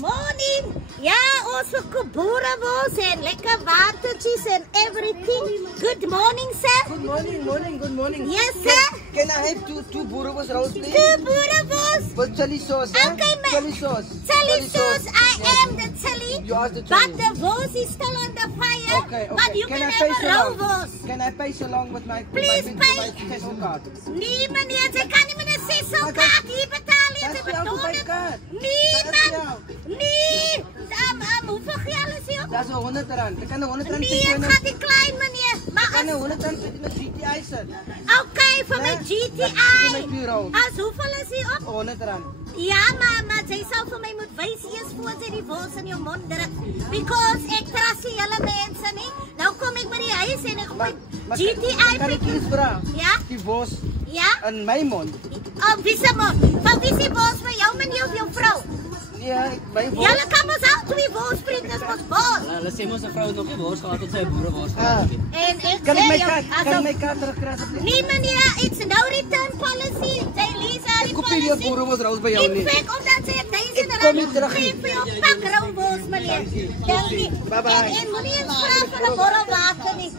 morning. Ja, ons vir boerewors en lekker watertjies and everything. Good morning, sir. Good morning. Yes, sir. Can I have two boerewors rolls, please? 2 boerewors. With chili sauce, Okay, ma'am. Chili sauce. Chili sauce. I am the chili. You are the But chili. the wors is still on the fire. Okay. But you can I have pay a raw along? wors. Can I pay along with my Please pay. special card? Nee, meneer, sy kan nie met 'n sesselkaart hier betaal nie. Sy That's jou betaal dit. kaart. Nee, That's man. jou. Nee. Hoeveel geld is hier? Dat is R100. Ik kan R100 Nee, ek gaan die klein, meneer. Maar Ik kan as, R100 met mijn GTI zet. okay, vir my Vir GTI. my bureau. As hoeveel is hier op? R100. Ja, maar sy sal vir my moet wys eers voor sy die wors in jou mond druk. Because ek trust nie julle mense nie. Nou kom ek by die huis en ek gooi GTI Kan ik pik. iets vragen? Ja? Die bos Ja? in mijn mond. Wie se mond? Van wie se wors vir jou meneer of jou vrou? Ja, mijn bos. Julle kan mos al twee wors spreek, dis mos wors. Hulle sê mos 'n vrou het nog nie wors gehad tot sy 'n boerewors Ah. gehad het. En ek Kan ik sê mijn jou, kaart, asof- terugkrijgen alsjeblieft? Nee meneer, it's no return policy. Sy lees haar Ik kopieer die boerewors rolls bij jou In niet. fact, omdat sy 1000 Ik kom niet rand terug geef hier. vir jou pak rou wors meneer. Dankie. Bye-bye. En moenie eens vra vir 'n bottel water nie.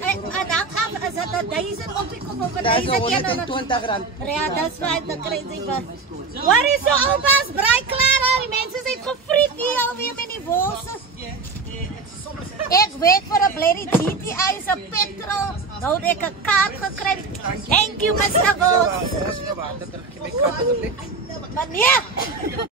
En dan af is dit 1000 op die kop op 'n Dat is 1000 R120. Ja, that's right, the crazy bus. Wat is so oupas, braai klaar, die mense het gefriet hier alweer met die worse. Ek weet vir 'n bloody GTI se petrol, nou het ek 'n kaart gekry. Thank you, Mr. Vos. Meneer.